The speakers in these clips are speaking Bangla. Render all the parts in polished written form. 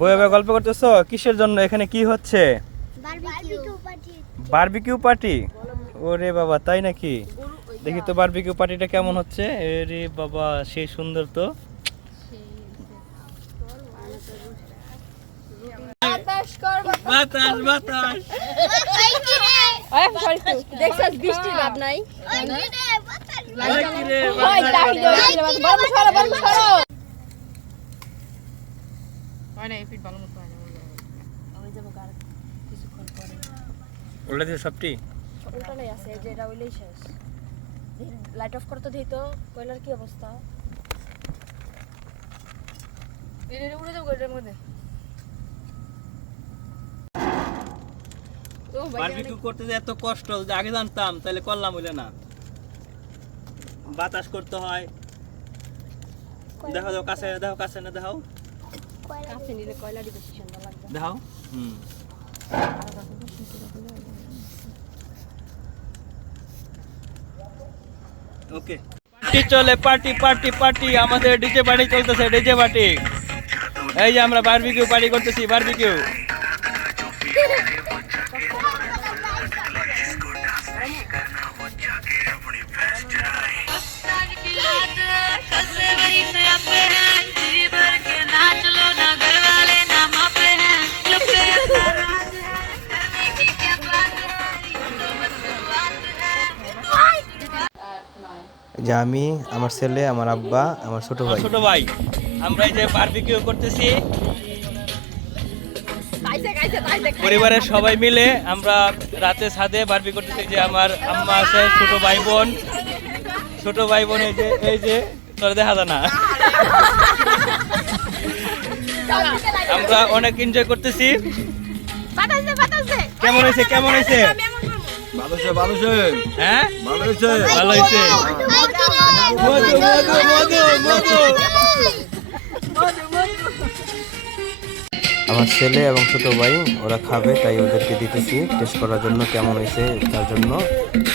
বয়ে বয়ে গল্প করতেছো কিসের জন্য? এখানে কি হচ্ছে? Barbecue party. ওরে বাবা, তাই নাকি? দেখি তো বারবিকিউ পার্টিটা কেমন হচ্ছে। আরে বাবা, সেই সুন্দর তো। বাতাস বাতাস। দেখছস বৃষ্টির ভাব নাই। ওটা দিয়ে সবটি উল্টালাই আছে যে এটা ওইলাই শেষ। লাইট অফ করতে দিই তো কয়লার কি অবস্থা? এর উড়ে যাবে এটার মধ্যে। বারবিকিউ করতে যে এত কষ্ট, যদি আগে জানতাম তাহলে করলাম হইলে না। বাতাস করতে হয়। দেখো দেখো কাছে, দেখো কাছে না, দেখাও কাছে নিলে কয়লারই বেশি সুন্দর লাগবে। দেখাও। ওকে, পার্টি চলে, পার্টি পার্টি পার্টি। আমাদের ডিজে পার্টি চলতেছে, ডিজে পার্টি। এই যে আমরা বারবিকিউ পার্টি করতেছি, বারবিকিউ। যে আমি, আমার ছেলে, আমার আব্বা, আমার ছোট ভাই আমরা এই যে বারবিকিউ করতেছি পরিবারের সবাই মিলে। আমরা রাতে ছাদে বারবিকিউ করতেছি। যে আমার আম্মা আছে, ছোট ভাই বোন এই যে তোরা দেখা যায় না। আমরা অনেক এনজয় করতেছি। কেমন হয়েছে? ভালো হয়েছে। হ্যাঁ, ভালো হয়েছে। আমার ছেলে এবং ছোট ভাই ওরা খাবে, তাই ওদেরকে দিতেছি টেস্ট করার জন্য কেমন হয়েছে। তার জন্য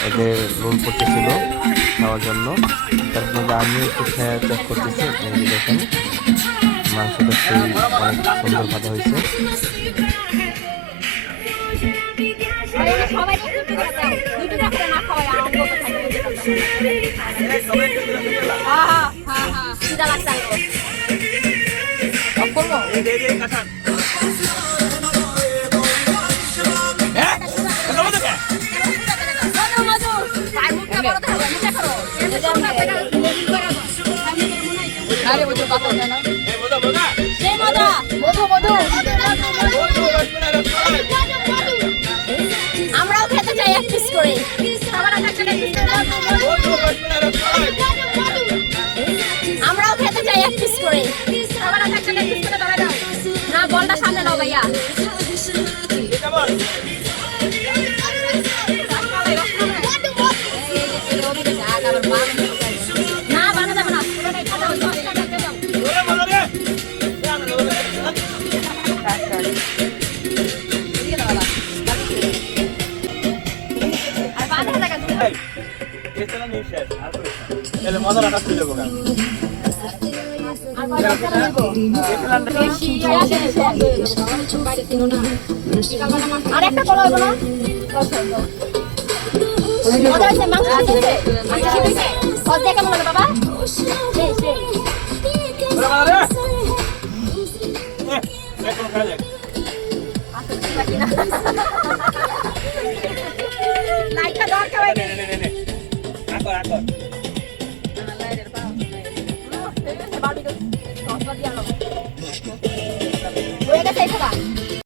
ওদের রোল করতেছিল খাওয়ার জন্য। তার মধ্যে আমি একটু খেয়ে চেক করতেছি। দেখেন মাংসটা সেই অনেক সুন্দর ভালো হয়েছে। আমরাও খেতে চাই এক পিস করে। আমরাও খেতে চাই এক পিস করে। না, বলটা সামনে নাও ভাইয়া। না, বানা যাবে না। মজা রাখা ছিল। আরেকটা কলা হইব না? মজা হয়েছে, মাংস হয়েছে, মাংস হয়েছে। সজ্জা কেমন লাগে বাবা? লাইটটা দরকার হয়।